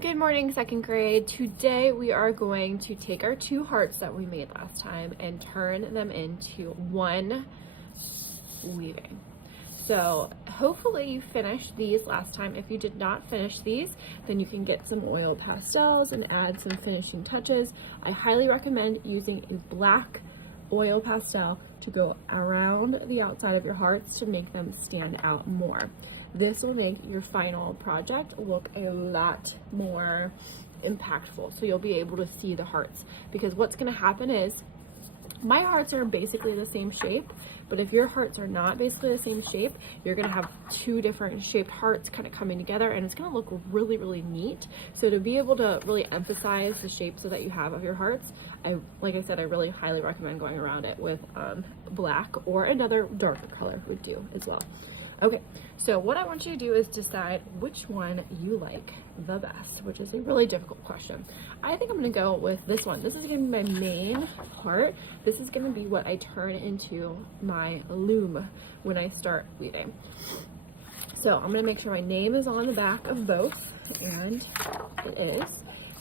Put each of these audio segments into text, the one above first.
Good morning, second grade. Today we are going to take our two hearts that we made last time and turn them into one weaving. So hopefully you finished these last time. If you did not finish these, then you can get some oil pastels and add some finishing touches. I highly recommend using a black oil pastel to go around the outside of your hearts to make them stand out more. This will make your final project look a lot more impactful, so you'll be able to see the hearts, because what's going to happen is my hearts are basically the same shape, but if your hearts are not basically the same shape, you're going to have two different shaped hearts kind of coming together, and it's going to look really, really neat. So to be able to really emphasize the shapes that you have of your hearts, like I said, I really highly recommend going around it with black, or another darker color would do as well. Okay, so what I want you to do is decide which one you like the best, which is a really difficult question. I think I'm gonna go with this one. This is gonna be my main part. This is gonna be what I turn into my loom when I start weaving. So I'm gonna make sure my name is on the back of both, and it is.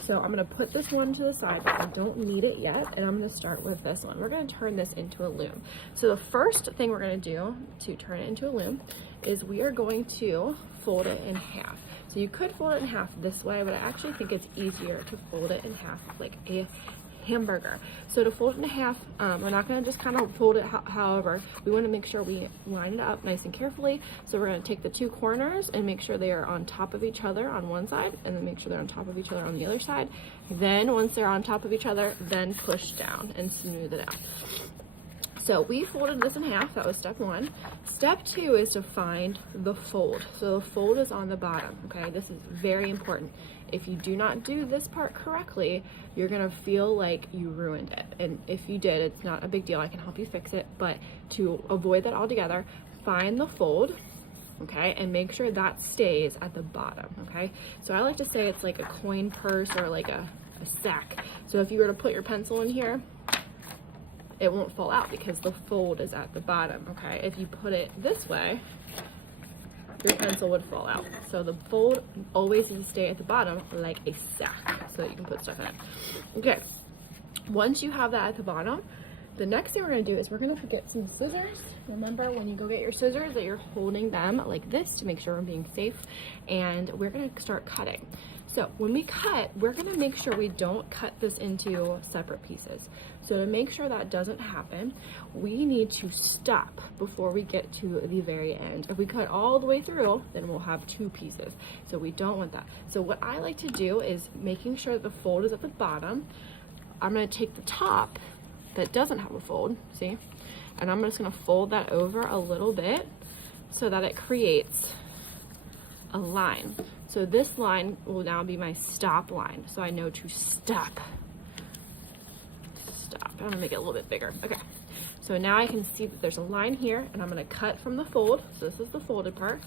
So I'm gonna put this one to the side, but I don't need it yet, and I'm gonna start with this one. We're gonna turn this into a loom. So the first thing we're gonna do to turn it into a loom is we are going to fold it in half. So you could fold it in half this way, but I actually think it's easier to fold it in half like a hamburger. So to fold it in half, we're not going to just kind of fold it however. We want to make sure we line it up nice and carefully. So we're going to take the two corners and make sure they are on top of each other on one side, and then make sure they're on top of each other on the other side. Then once they're on top of each other, then push down and smooth it out. So we folded this in half. That was step one. Step two is to find the fold. So the fold is on the bottom, okay? This is very important. If you do not do this part correctly, you're gonna feel like you ruined it. And if you did, it's not a big deal. I can help you fix it. But to avoid that altogether, find the fold, okay? And make sure that stays at the bottom, okay? So I like to say it's like a coin purse or like a sack. So if you were to put your pencil in here, it won't fall out because the fold is at the bottom, okay? If you put it this way, your pencil would fall out. So the fold always needs to stay at the bottom like a sack so that you can put stuff in it. Okay, once you have that at the bottom, the next thing we're gonna do is we're gonna get some scissors. Remember when you go get your scissors that you're holding them like this to make sure we're being safe, and we're gonna start cutting. So when we cut, we're gonna make sure we don't cut this into separate pieces. So to make sure that doesn't happen, we need to stop before we get to the very end. If we cut all the way through, then we'll have two pieces. So we don't want that. So what I like to do is making sure that the fold is at the bottom. I'm gonna take the top that doesn't have a fold, see? And I'm just gonna fold that over a little bit so that it creates a line. So this line will now be my stop line. So I know to stop. Stop. I'm gonna make it a little bit bigger. Okay. So now I can see that there's a line here, and I'm gonna cut from the fold. So this is the folded part,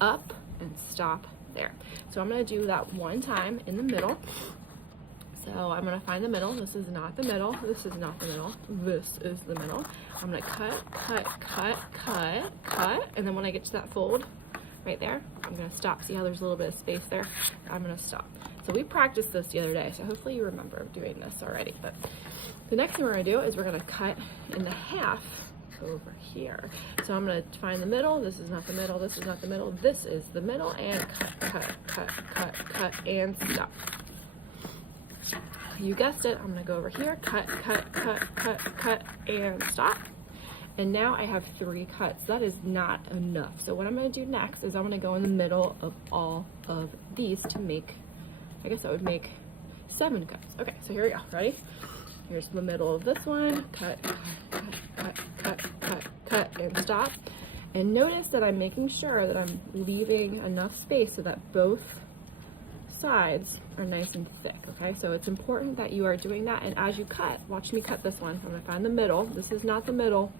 up and stop there. So I'm gonna do that one time in the middle. So I'm gonna find the middle. This is not the middle. This is not the middle. This is the middle. I'm gonna cut, cut, cut, cut, cut, and then when I get to that fold right there, I'm gonna stop. See how there's a little bit of space there? I'm gonna stop. So we practiced this the other day, so hopefully you remember doing this already. But the next thing we're gonna do is we're gonna cut in the half over here. So I'm gonna find the middle. This is not the middle. This is not the middle. This is the middle, and cut, cut, cut, cut, cut, and stop. You guessed it, I'm gonna go over here, cut, cut, cut, cut, cut, and stop. And now I have 3 cuts. That is not enough. So what I'm gonna do next is I'm gonna go in the middle of all of these to make, I guess that would make 7 cuts. Okay, so here we go, ready? Here's the middle of this one, cut, cut, cut, cut, cut, cut, and stop. And notice that I'm making sure that I'm leaving enough space so that both sides are nice and thick, okay? So it's important that you are doing that, and as you cut, watch me cut this one. I'm gonna find the middle. This is not the middle.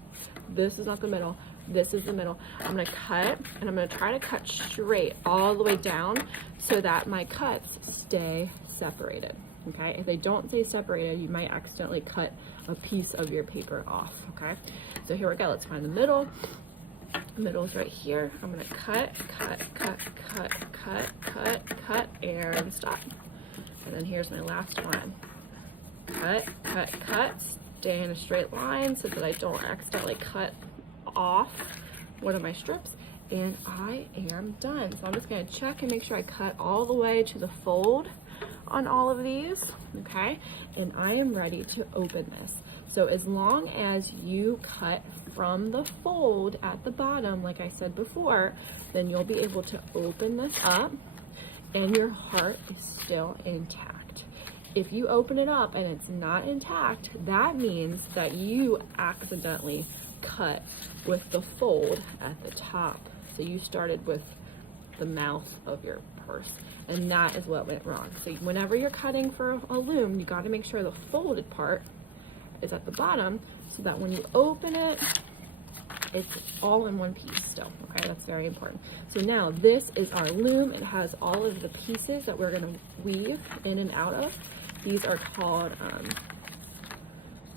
This is not the middle. This is the middle. I'm gonna cut, and I'm gonna try to cut straight all the way down so that my cuts stay separated, okay? If they don't stay separated, you might accidentally cut a piece of your paper off, okay? So here we go, let's find the middle. The middle is right here. I'm gonna cut, cut, cut, cut, cut, cut, cut, and stop. And then here's my last one. Cut, cut, cut, stay in a straight line so that I don't accidentally cut off one of my strips, and I am done. So I'm just gonna check and make sure I cut all the way to the fold on all of these, okay? And I am ready to open this. So as long as you cut from the fold at the bottom, like I said before, then you'll be able to open this up and your heart is still intact. If you open it up and it's not intact, that means that you accidentally cut with the fold at the top. So you started with the mouth of your purse, and that is what went wrong. So whenever you're cutting for a loom, you got to make sure the folded part is at the bottom so that when you open it, it's all in one piece still, okay? That's very important. So now this is our loom. It has all of the pieces that we're gonna weave in and out of. These are called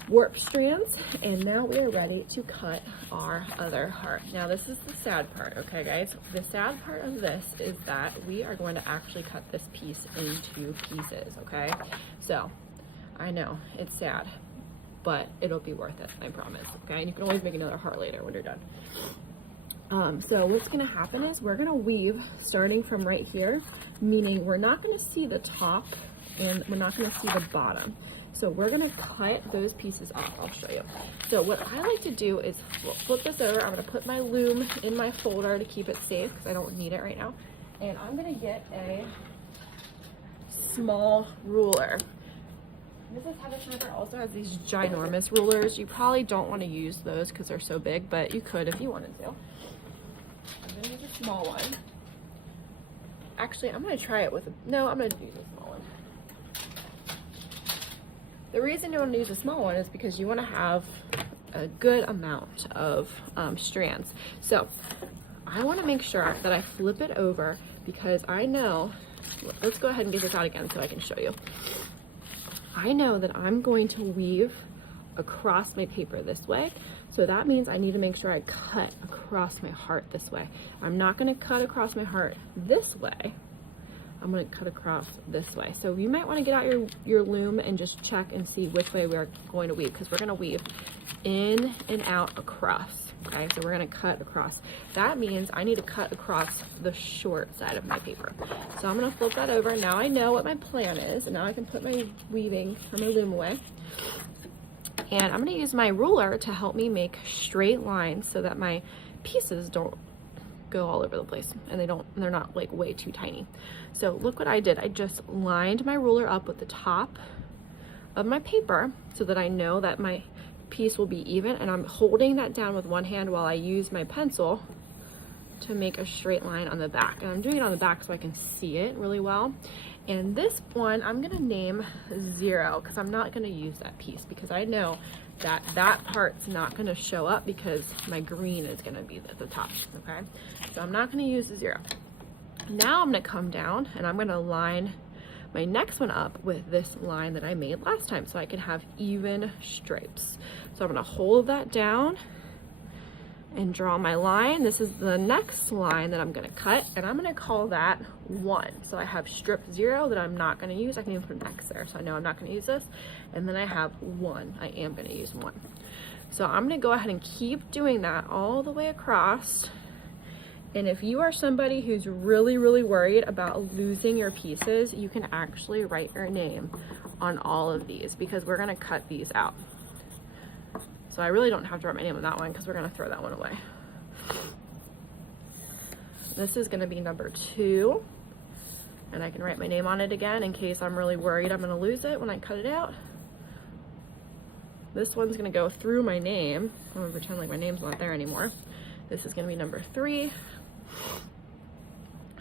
warp strands, and now we are ready to cut our other heart. Now this is the sad part, okay guys? The sad part of this is that we are going to actually cut this piece into pieces, okay? So I know it's sad, but it'll be worth it, I promise, okay? And you can always make another heart later when you're done. So what's gonna happen is we're gonna weave starting from right here, meaning we're not gonna see the top and we're not gonna see the bottom. So we're gonna cut those pieces off. I'll show you. So what I like to do is flip this over. I'm gonna put my loom in my folder to keep it safe because I don't need it right now. And I'm gonna get a small ruler. Mrs. Heather also has these ginormous rulers. You probably don't want to use those because they're so big, but you could if you wanted to. I'm gonna use a small one. Actually, I'm gonna try it with no, I'm gonna use a small one. The reason you want to use a small one is because you want to have a good amount of strands. So I want to make sure that I flip it over because I know, let's go ahead and get this out again so I can show you. I know that I'm going to weave across my paper this way. So that means I need to make sure I cut across my heart this way. I'm not going to cut across my heart this way. I'm going to cut across this way. So you might want to get out your loom and just check and see which way we're going to weave, because we're going to weave in and out across. Okay, so we're going to cut across. That means I need to cut across the short side of my paper. So I'm going to flip that over. Now I know what my plan is, and now I can put my weaving or my loom away. And I'm going to use my ruler to help me make straight lines so that my pieces don't go all over the place and they're not like way too tiny. So look what I did. I just lined my ruler up with the top of my paper so that I know that my piece will be even, and I'm holding that down with one hand while I use my pencil to make a straight line on the back. And I'm doing it on the back so I can see it really well. And this one I'm gonna name 0 because I'm not gonna use that piece because I know that that part's not gonna show up because my green is gonna be at the top, okay? So I'm not gonna use the 0. Now I'm gonna come down and I'm gonna line my next one up with this line that I made last time so I can have even stripes. So I'm gonna hold that down and draw my line. This is the next line that I'm gonna cut, and I'm gonna call that 1. So I have strip 0 that I'm not gonna use. I can even put an X there, so I know I'm not gonna use this. And then I have 1, I am gonna use 1. So I'm gonna go ahead and keep doing that all the way across. And if you are somebody who's really, really worried about losing your pieces, you can actually write your name on all of these because we're gonna cut these out. So I really don't have to write my name on that one because we're gonna throw that one away. This is gonna be number 2. And I can write my name on it again in case I'm really worried I'm gonna lose it when I cut it out. This one's gonna go through my name. I'm gonna pretend like my name's not there anymore. This is gonna be number 3.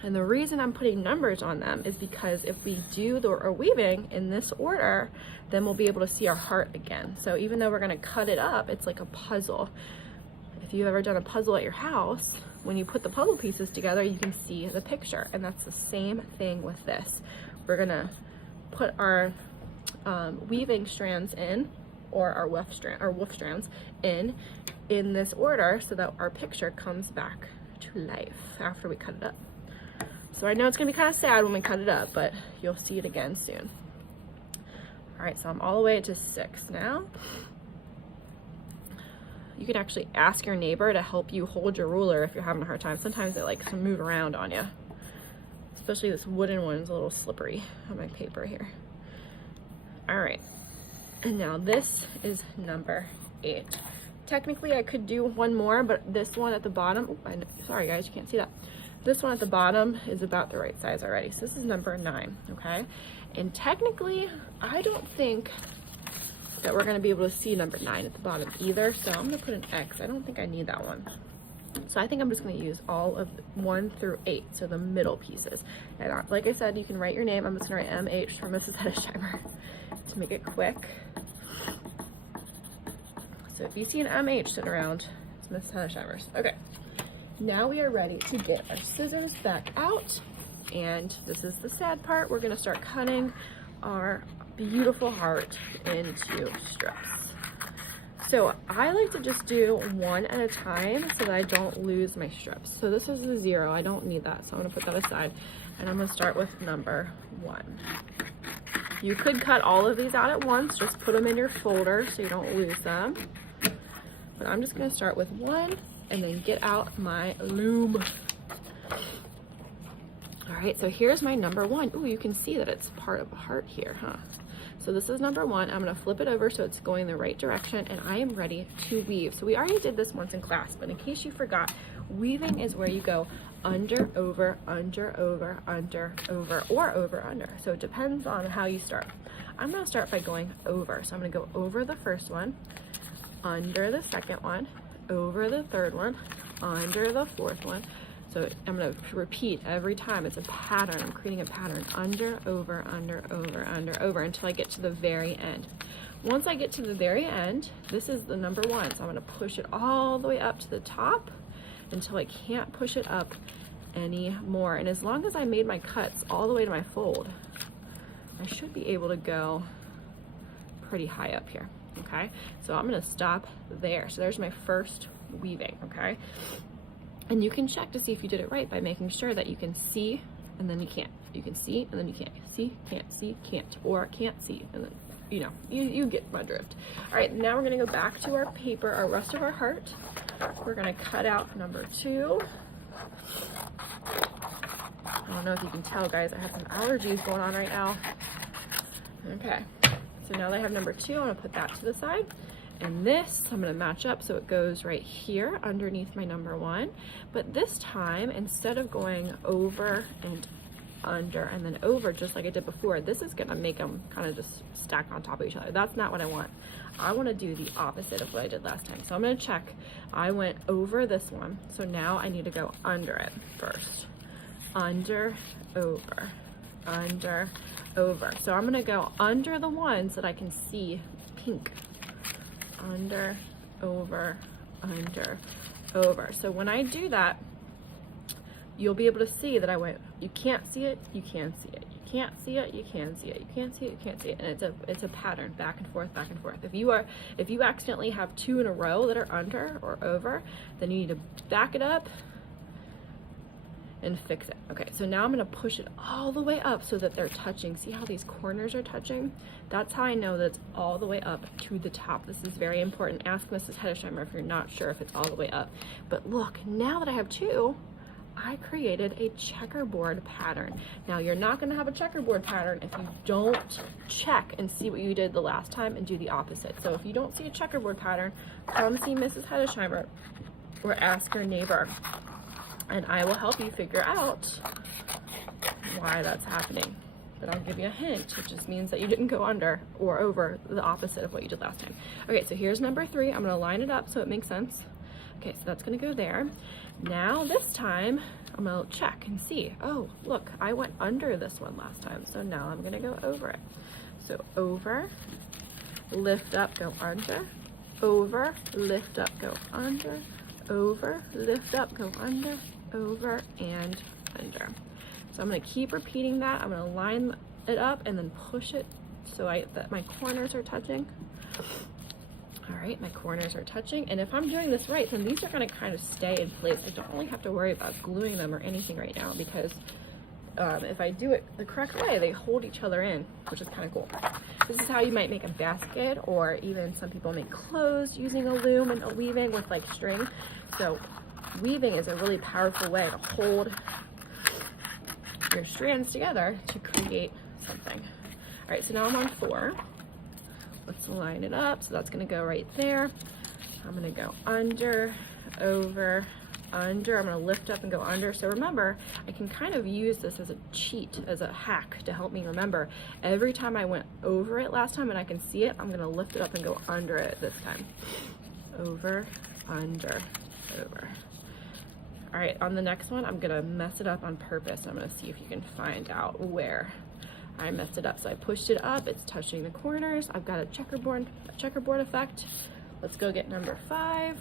And the reason I'm putting numbers on them is because if we do our weaving in this order, then we'll be able to see our heart again. So even though we're gonna cut it up, it's like a puzzle. If you've ever done a puzzle at your house, when you put the puzzle pieces together, you can see the picture. And that's the same thing with this. We're gonna put our weaving strands in, or our woof strands in this order so that our picture comes back to life after we cut it up. So I know it's gonna be kind of sad when we cut it up, but you'll see it again soon. All right, so I'm all the way to 6 now. You can actually ask your neighbor to help you hold your ruler if you're having a hard time. Sometimes it likes to move around on you. Especially this wooden one is a little slippery on my paper here. All right, and now this is number 8. Technically I could do one more, but this one at the bottom, sorry guys, you can't see that. This one at the bottom is about the right size already. So this is number 9, okay? And technically, I don't think that we're gonna be able to see number 9 at the bottom either. So I'm gonna put an X. I don't think I need that one. So I think I'm just gonna use all of 1 through 8, so the middle pieces. And like I said, you can write your name. I'm just gonna write MH for Mrs. Hedesheimer to make it quick. So if you see an MH sitting around, it's Mrs. Hedesheimer's. Okay, now we are ready to get our scissors back out. And this is the sad part. We're gonna start cutting our beautiful heart into strips. So I like to just do one at a time so that I don't lose my strips. So this is the 0, I don't need that. So I'm gonna put that aside and I'm gonna start with number 1. You could cut all of these out at once, just put them in your folder so you don't lose them. But I'm just gonna start with 1 and then get out my loom. All right, so here's my number 1. Ooh, you can see that it's part of a heart here, huh? So this is number 1. I'm gonna flip it over so it's going the right direction and I am ready to weave. So we already did this once in class, but in case you forgot, weaving is where you go under, over, under, over, under, over, or over, under. So it depends on how you start. I'm gonna start by going over. So I'm gonna go over the first one, under the second one, over the third one, under the fourth one. So I'm gonna repeat every time. It's a pattern. I'm creating a pattern. Under, over, under, over, under, over until I get to the very end. Once I get to the very end, this is the number 1. So I'm gonna push it all the way up to the top until I can't push it up anymore. And as long as I made my cuts all the way to my fold, I should be able to go pretty high up here, okay? So I'm gonna stop there. So there's my first weaving, okay? And you can check to see if you did it right by making sure that you can see and then you can't. You can see and then you can't. See, can't, or can't see, and then, you know, you get my drift. All right, now we're gonna go back to our paper, our rest of our heart. We're gonna cut out number 2. I don't know if you can tell, guys, I have some allergies going on right now. Okay, so now that I have number 2, I'm gonna put that to the side. And this, I'm gonna match up so it goes right here underneath my number 1. But this time, instead of going over and under and then over just like I did before, this is gonna make them kind of just stack on top of each other. That's not what I want. I wanna do the opposite of what I did last time. So I'm gonna check. I went over this one, so now I need to go under it first. Under, over, under, over. So I'm gonna go under the ones that I can see pink. Under, over, under, over. So when I do that, you'll be able to see that I went, you can't see it, you can see it. You can't see it, you can see it. You can't see it, you can't see it. And it's a pattern, back and forth, back and forth. If you accidentally have 2 in a row that are under or over, then you need to back it up and fix it. Okay, so now I'm gonna push it all the way up so that they're touching. See how these corners are touching? That's how I know that it's all the way up to the top. This is very important. Ask Mrs. Hedesheimer if you're not sure if it's all the way up. But look, now that I have 2, I created a checkerboard pattern. Now you're not gonna have a checkerboard pattern if you don't check and see what you did the last time and do the opposite. So if you don't see a checkerboard pattern, come see Mrs. Hedesheimer or ask your neighbor, and I will help you figure out why that's happening. But I'll give you a hint. It just means that you didn't go under or over, the opposite of what you did last time. Okay, so here's number 3. I'm gonna line it up so it makes sense. Okay, so that's gonna go there. Now this time, I'm gonna check and see. Oh, look, I went under this one last time, so now I'm gonna go over it. So over, lift up, go under, over, lift up, go under, over, lift up, go under, over, and under. So I'm gonna keep repeating that. I'm gonna line it up and then push it so that my corners are touching. All right, my corners are touching. And if I'm doing this right, then these are gonna kind of stay in place. I don't really have to worry about gluing them or anything right now because if I do it the correct way, they hold each other in, which is kind of cool. This is how you might make a basket, or even some people make clothes using a loom and a weaving with like string. So weaving is a really powerful way to hold your strands together to create something. All right, so now I'm on 4. Let's line it up. So that's gonna go right there. I'm gonna go under, over, under. I'm gonna lift up and go under. So remember, I can kind of use this as a cheat, as a hack to help me remember. Every time I went over it last time and I can see it, I'm gonna lift it up and go under it this time. Over, under, over. All right, on the next one, I'm gonna mess it up on purpose. I'm gonna see if you can find out where I messed it up. So I pushed it up, it's touching the corners. I've got a checkerboard effect. Let's go get number 5.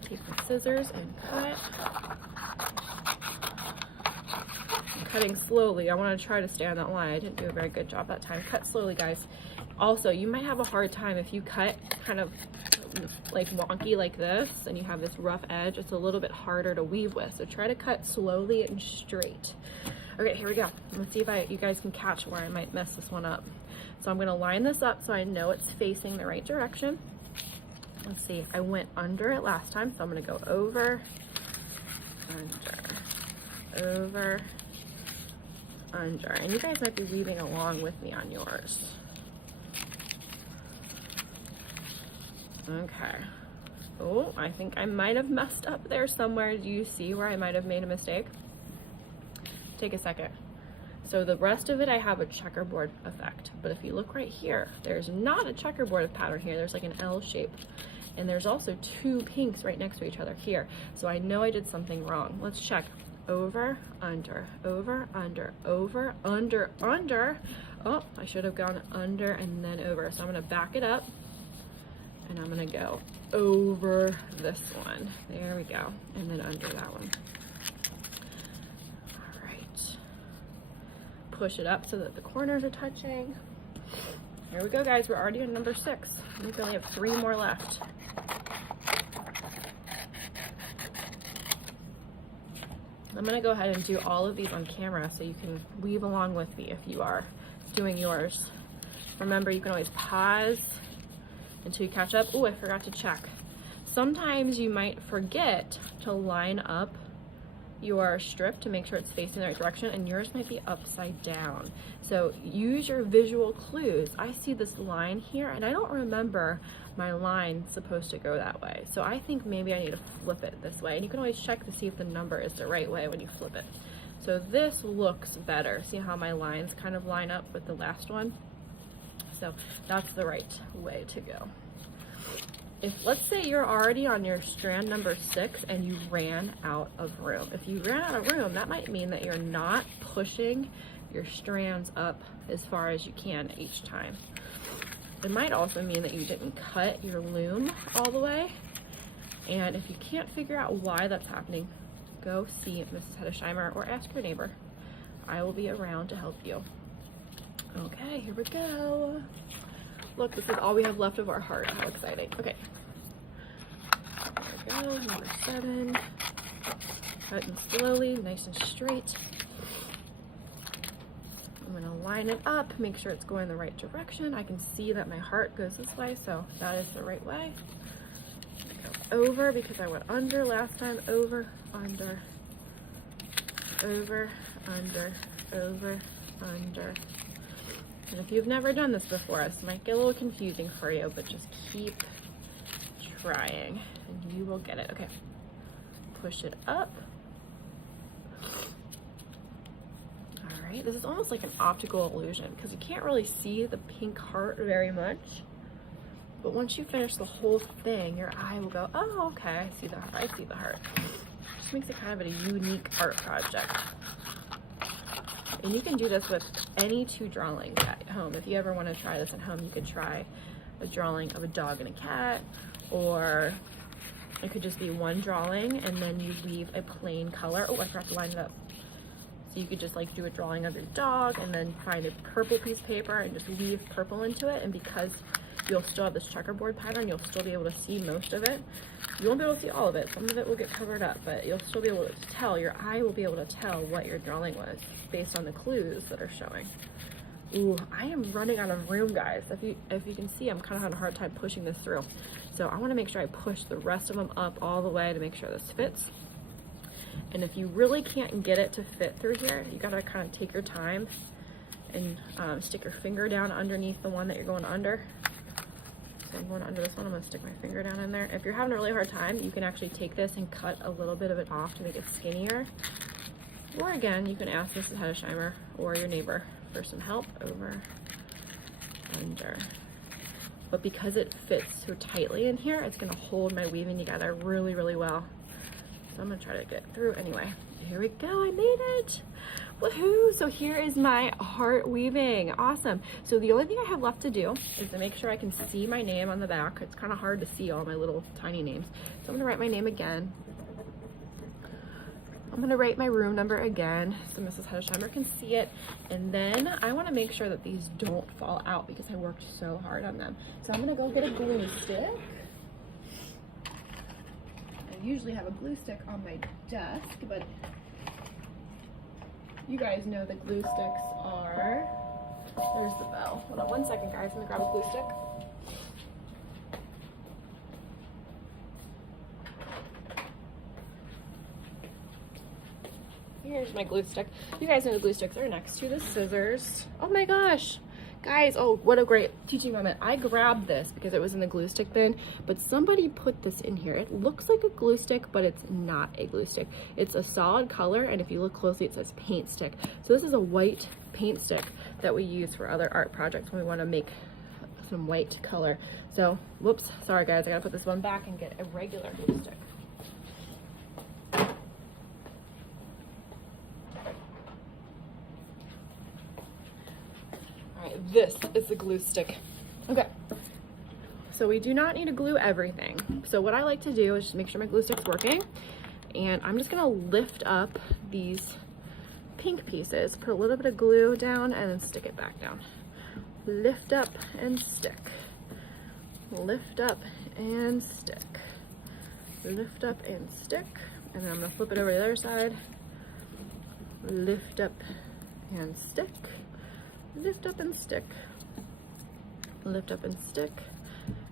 Take my scissors and cut. I'm cutting slowly. I wanna try to stay on that line. I didn't do a very good job that time. Cut slowly, guys. Also, you might have a hard time if you cut kind of like wonky like this and you have this rough edge. It's a little bit harder to weave with, so try to cut slowly and straight. Okay, here we go. Let's see if you guys can catch where I might mess this one up. So I'm going to line this up so I know it's facing the right direction. Let's see, I went under it last time, so I'm going to go over, under, over, under, and you guys might be weaving along with me on yours. Okay. Oh, I think I might have messed up there somewhere. Do you see where I might have made a mistake? Take a second. So the rest of it, I have a checkerboard effect. But if you look right here, there's not a checkerboard pattern here. There's like an L shape. And there's also 2 pinks right next to each other here. So I know I did something wrong. Let's check. Over, under, over, under, over, under, under. Oh, I should have gone under and then over. So I'm gonna back it up. And I'm gonna go over this one. There we go. And then under that one. All right. Push it up so that the corners are touching. Here we go, guys. We're already on number 6. I think we only have 3 more left. I'm gonna go ahead and do all of these on camera so you can weave along with me if you are doing yours. Remember, you can always pause until you catch up. Oh, I forgot to check. Sometimes you might forget to line up your strip to make sure it's facing the right direction, and yours might be upside down. So use your visual clues. I see this line here and I don't remember my line supposed to go that way. So I think maybe I need to flip it this way. And you can always check to see if the number is the right way when you flip it. So this looks better. See how my lines kind of line up with the last one? So that's the right way to go. If, let's say you're already on your strand number 6 and you ran out of room. If you ran out of room, that might mean that you're not pushing your strands up as far as you can each time. It might also mean that you didn't cut your loom all the way. And if you can't figure out why that's happening, go see Mrs. Hedesheimer or ask your neighbor. I will be around to help you. Okay, here we go. Look, this is all we have left of our heart. How exciting. Okay. There we go, number 7. Cutting slowly, nice and straight. I'm gonna line it up, make sure it's going the right direction. I can see that my heart goes this way, so that is the right way. Go over because I went under last time. Over, under, over, under, over, under. And if you've never done this before, this might get a little confusing for you, but just keep trying and you will get it. Okay, push it up. All right, this is almost like an optical illusion because you can't really see the pink heart very much. But once you finish the whole thing, your eye will go, oh, okay, I see the heart. I see the heart. It just makes it kind of a unique art project. And you can do this with any 2 drawings at home. If you ever want to try this at home, you could try a drawing of a dog and a cat, or it could just be 1 drawing and then you weave a plain color. Oh, I forgot to line it up. So you could just like do a drawing of your dog and then find a purple piece of paper and just weave purple into it. And because you'll still have this checkerboard pattern. You'll still be able to see most of it. You won't be able to see all of it. Some of it will get covered up, but you'll still be able to tell. Your eye will be able to tell what your drawing was based on the clues that are showing. Ooh, I am running out of room, guys. If you can see, I'm kind of having a hard time pushing this through. So I want to make sure I push the rest of them up all the way to make sure this fits. And if you really can't get it to fit through here, you gotta kind of take your time and stick your finger down underneath the one that you're going under. So I'm going under this one. I'm gonna stick my finger down in there. If you're having a really hard time, you can actually take this and cut a little bit of it off to make it skinnier. Or again, you can ask Mrs. Hedesheimer or your neighbor for some help over, under. But because it fits so tightly in here, it's gonna hold my weaving together really, really well. So I'm gonna try to get through anyway. Here we go, I made it. Woohoo! So here is my heart weaving. Awesome. So the only thing I have left to do is to make sure I can see my name on the back. It's kind of hard to see all my little tiny names. So I'm gonna write my name again. I'm gonna write my room number again so Mrs. Hedesheimer can see it. And then I wanna make sure that these don't fall out because I worked so hard on them. So I'm gonna go get a glue stick. I usually have a glue stick on my desk, but you guys know the glue sticks are, there's the bell. Hold on one second, guys, I'm gonna grab a glue stick. Here's my glue stick. You guys know the glue sticks are next to the scissors. Oh my gosh, guys, oh, what a great teaching moment. I grabbed this because it was in the glue stick bin, but somebody put this in here. It looks like a glue stick, but it's not a glue stick. It's a solid color, and if you look closely, it says paint stick. So this is a white paint stick that we use for other art projects when we want to make some white color. So, whoops, sorry guys, I gotta put this one back and get a regular glue stick. This is the glue stick. Okay, so we do not need to glue everything. So what I like to do is just make sure my glue stick's working, and I'm just gonna lift up these pink pieces, put a little bit of glue down, and then stick it back down. Lift up and stick. Lift up and stick. Lift up and stick. And then I'm gonna flip it over to the other side. Lift up and stick. Lift up and stick. Lift up and stick.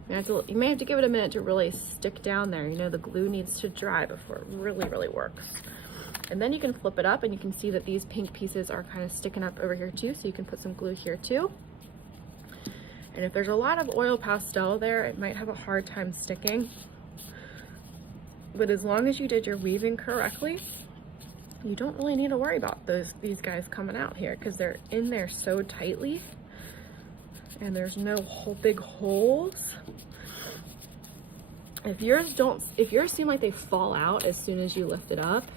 You may have to give it a minute to really stick down there. You know, the glue needs to dry before it really, really works. And then you can flip it up and you can see that these pink pieces are kind of sticking up over here too, so you can put some glue here too. And if there's a lot of oil pastel there, it might have a hard time sticking. But as long as you did your weaving correctly, you don't really need to worry about these guys coming out here because they're in there so tightly and there's no big holes. If yours seem like they fall out as soon as you lift it up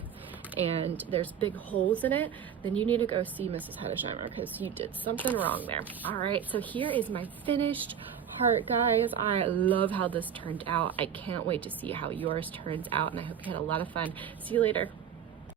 and there's big holes in it, then you need to go see Mrs. Hedesheimer because you did something wrong there. All right, so here is my finished heart, guys. I love how this turned out. I can't wait to see how yours turns out, and I hope you had a lot of fun. See you later.